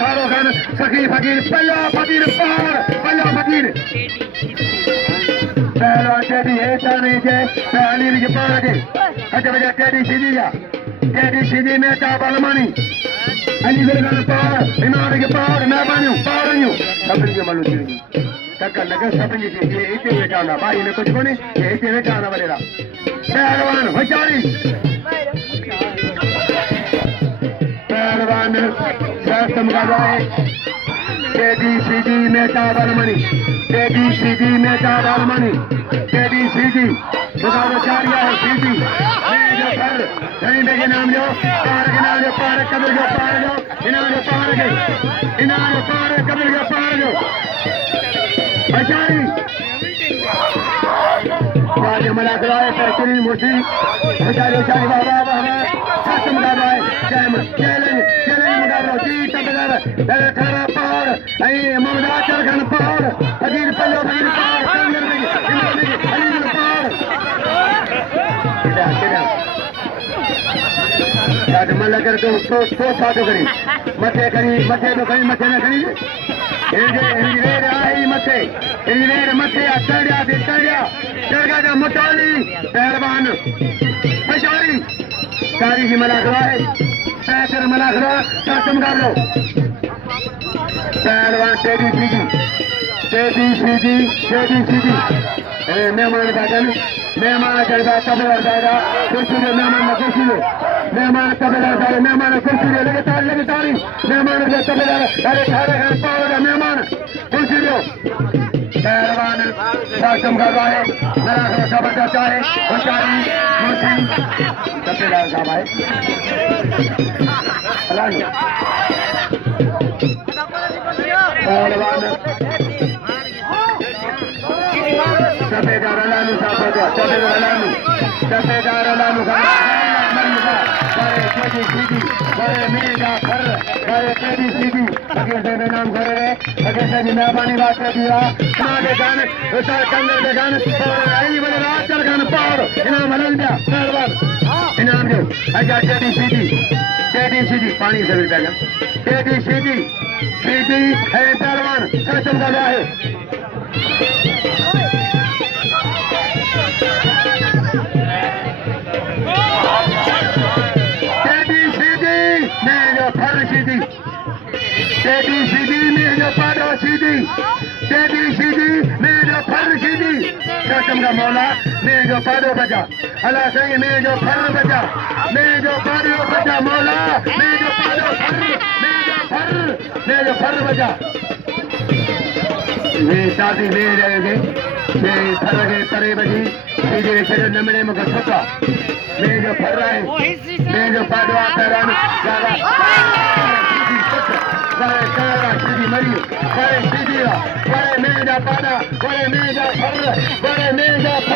सारो खान सखी फकीर पल्ला फकीर पल्ला फकीर पहलवान टेडी ऐसा नहीं जे पहली के पार के अच्छा बजा टेडी सीधी में चावल मनी अली गुलगान पार इनार के पार मैं बनूं पार सबरी के मालूम थी टक्कर लगे सबरी के ये इतने में जाना भाई ने कुछ कोनी ये इतने में जाना वालेला पहलवान होचारी पहलवान शास्त्र मुकाबला है टेडी में चावल मनी टेडी में चावल मनी टेडी मुकाबला जारी है सीधी मैं जो कर कहीं देखे नाम जो पार कब्र जो पार जो इनाम पार कब्र जो पार जो अचारी आज मला कराए पैतरी मुसी अचारी बाबा शास्त्र मुकाबला है चैलेंज मुकाबला जी तबदार थारा पार ऐ ममदा चरखन पार फकीर पल्लो फकीर पार कंगर में अली पार किदा याद मन कर तो साधो करी मथे तो करी मथे न करी रेड आई मथे चढ़ा जा मुताली पहलवान बेचारी सारी की मला करवाए पैसर मला करा शासन कर लो पहलवान टेडी सीधी मेहमान करता तबेदार जाएगा कुर्सी दे मेहमान तबेदार जाए मेहमान कुर्सी दे लगे तारी मेहमान के तबेदार अरे खाने खाने पाओगे मेहमान कुर्सी दो पहलवान शासन कर रहा है मेरा घर जबरदस्त है तबेदार साहब आए पहलवान सफेदार लालू नाम कर रहे मेहरबानी बात कर दिया इनाम हल दिया इनाम दो अच्छा टेडी सीधी पानी से मिलता टेडी सीधी है पहलवान शासन का है टेडी सीधी में जो पादो सीधी टेडी सीधी में जो फर सीधी शासन का मौला में जो पादो बचा अल्लाह सही में जो फर बचा में जो पादो बचा मौला में जो पादो फर में जो फर बचा ये शादी ले रहेंगे ये फर के तरे बजी सीधे से नमने में छुपा में जो फर रहा है में जो पादो आता Mario, para Sidira, para Meda Pada, para Meda Far, para Meda